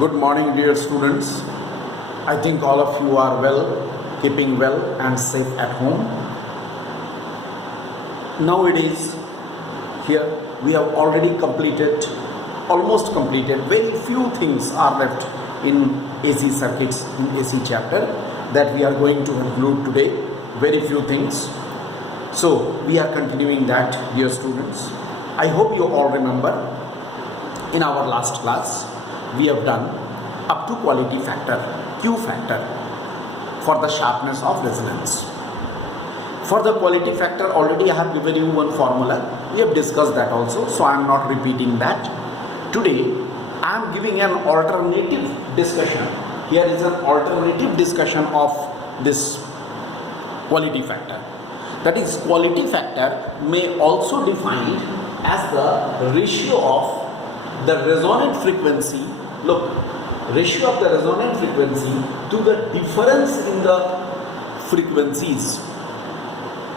Good morning, dear students. I think all of you are well, keeping well and safe at home. Nowadays, here we have already completed, almost completed, very few things are left in AC circuits, in AC chapter that we are going to conclude today. Very few things. So, we are continuing that, dear students. I hope you all remember in our last class we have done up to quality factor, Q factor, for the sharpness of resonance. For the quality factor, already I have given you one formula. We have discussed that also, so I am not repeating that. Today I am giving an alternative discussion. Here is an alternative discussion of this quality factor. That is, quality factor may also defined as the ratio of the resonant frequency. Look, ratio of the resonant frequency to the difference in the frequencies.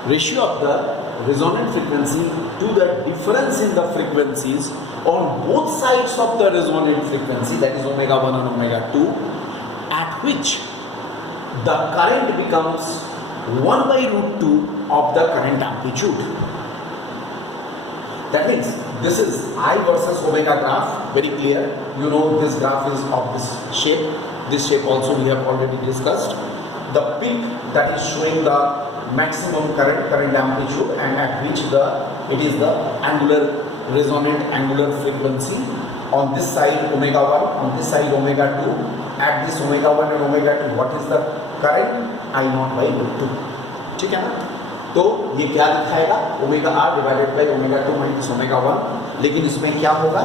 Ratio of the resonant frequency to the difference in the frequencies on both sides of the resonant frequency, that is omega 1 and omega 2, at which the current becomes 1 by root 2 of the current amplitude. That means this is I versus omega graph, very clear. You know this graph is of this shape. This shape also we have already discussed. The peak that is showing the maximum current amplitude, and at which it is the angular resonant angular frequency. On this side omega 1, on this side omega 2. At this omega 1 and omega 2, what is the current? I naught by root 2. ठीक है ना? तो ये क्या दिखाएगा? Omega r divided by omega 2 minus omega 1. लेकिन इसमें क्या होगा?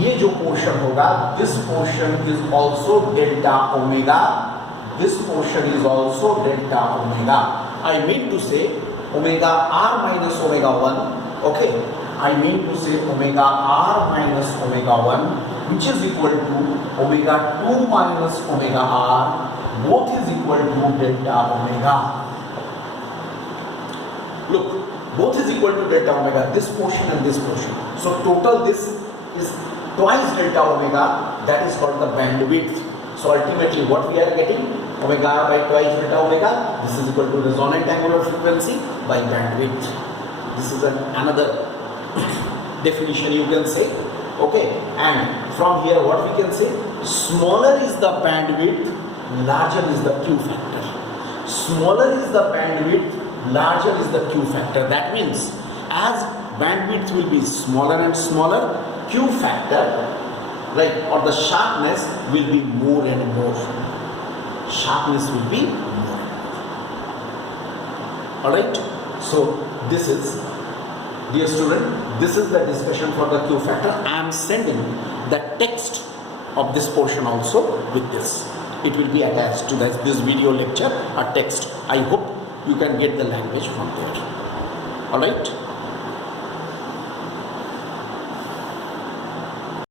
ये जो पोर्शन होगा, this portion is also delta omega. This portion is also delta omega. I mean to say omega r minus omega 1. Okay, I mean to say omega r minus omega 1, which is equal to omega 2 minus omega r. Both is equal to delta omega. Look, both is equal to delta omega. This portion and this portion. So total this is twice delta omega. That is called the bandwidth. So ultimately, what we are getting? Omega r by twice delta omega. This is equal to resonant angular frequency by bandwidth. This is another definition you can say. Okay, and from here what we can say? Smaller is the bandwidth, larger is the Q factor. Smaller is the bandwidth, larger is the Q factor. That means as bandwidth will be smaller and smaller, Q factor, right, or the sharpness will be more and more. Sharpness will be more. Alright, so this is, dear student, this is the discussion for the Q factor. I am sending the text of this portion also with this. It will be attached to this video lecture, a text. I hope you can get the language from there. Alright.